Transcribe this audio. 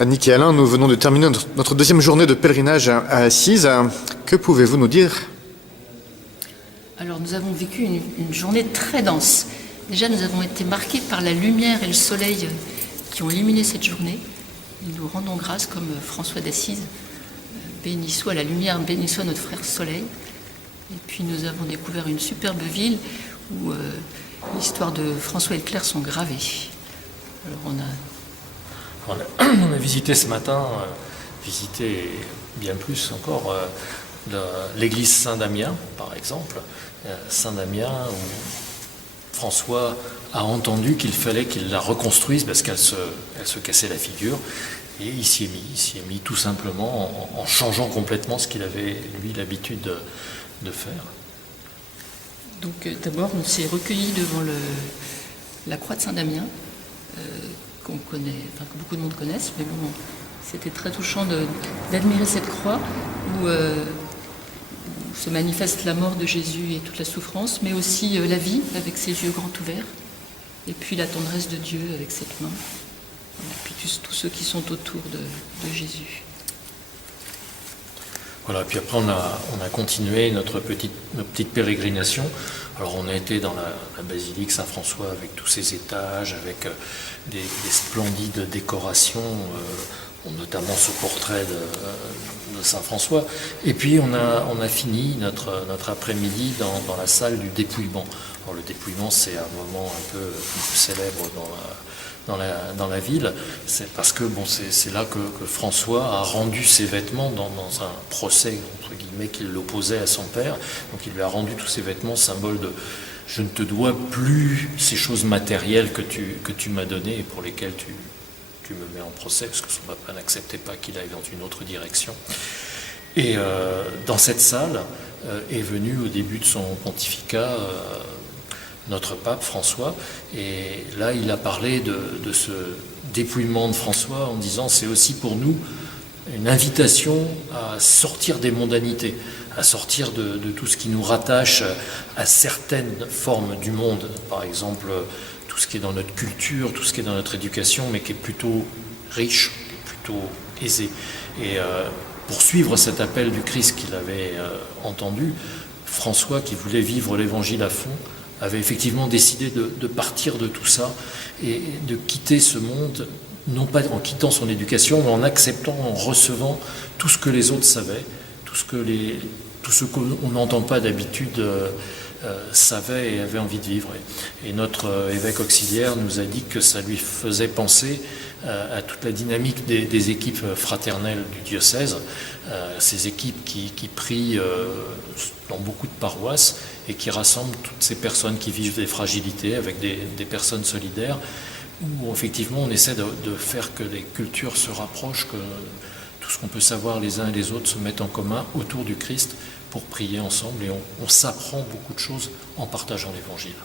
Annick et Alain, nous venons de terminer notre deuxième journée de pèlerinage à Assise. Que pouvez-vous nous dire? Alors nous avons vécu une journée très dense. Déjà nous avons été marqués par la lumière et le soleil qui ont illuminé cette journée. Et nous rendons grâce comme François d'Assise. Béni soit la lumière, béni soit notre frère soleil. Et puis nous avons découvert une superbe ville où l'histoire de François et de Claire sont gravées. Alors on a visité ce matin, visité bien plus encore, l'église Saint-Damien, par exemple. Saint-Damien, où François a entendu qu'il fallait qu'il la reconstruise parce qu'elle se cassait la figure. Et il s'y est mis tout simplement en changeant complètement ce qu'il avait, lui, l'habitude de faire. Donc d'abord, on s'est recueillis devant la croix de Saint-Damien, qu'on connaît, enfin que beaucoup de monde connaissent, mais bon, c'était très touchant d'admirer cette croix où se manifeste la mort de Jésus et toute la souffrance, mais aussi la vie avec ses yeux grands ouverts, et puis la tendresse de Dieu avec cette main, et puis tous ceux qui sont autour de Jésus. Voilà, puis après on a continué notre petite pérégrination. Alors on a été dans la basilique Saint-François avec tous ses étages, avec des splendides décorations, notamment ce portrait de Saint-François. Et puis on a fini notre après-midi dans la salle du dépouillement. Alors le dépouillement, c'est un moment un peu célèbre dans la ville, c'est parce que c'est là que François a rendu ses vêtements dans un procès entre guillemets qui l'opposait à son père. Donc il lui a rendu tous ses vêtements, symbole de je ne te dois plus ces choses matérielles que tu m'as données et pour lesquelles tu me mets en procès, parce que son papa n'acceptait pas qu'il aille dans une autre direction. Et dans cette salle est venu au début de son pontificat notre pape François, et là il a parlé de ce dépouillement de François en disant c'est aussi pour nous une invitation à sortir des mondanités, à sortir de tout ce qui nous rattache à certaines formes du monde, par exemple tout ce qui est dans notre culture, tout ce qui est dans notre éducation, mais qui est plutôt riche, qui est plutôt aisé. Et pour suivre cet appel du Christ qu'il avait entendu, François, qui voulait vivre l'évangile à fond, avait effectivement décidé de partir de tout ça et de quitter ce monde, non pas en quittant son éducation, mais en acceptant, en recevant tout ce que les autres savaient, tout ce qu'on n'entend pas d'habitude savait et avait envie de vivre. Et notre évêque auxiliaire nous a dit que ça lui faisait penser à toute la dynamique des équipes fraternelles du diocèse, ces équipes qui prient dans beaucoup de paroisses et qui rassemblent toutes ces personnes qui vivent des fragilités avec des personnes solidaires, où effectivement on essaie de faire que les cultures se rapprochent, que tout ce qu'on peut savoir les uns et les autres se mette en commun autour du Christ pour prier ensemble, et on s'apprend beaucoup de choses en partageant l'Évangile.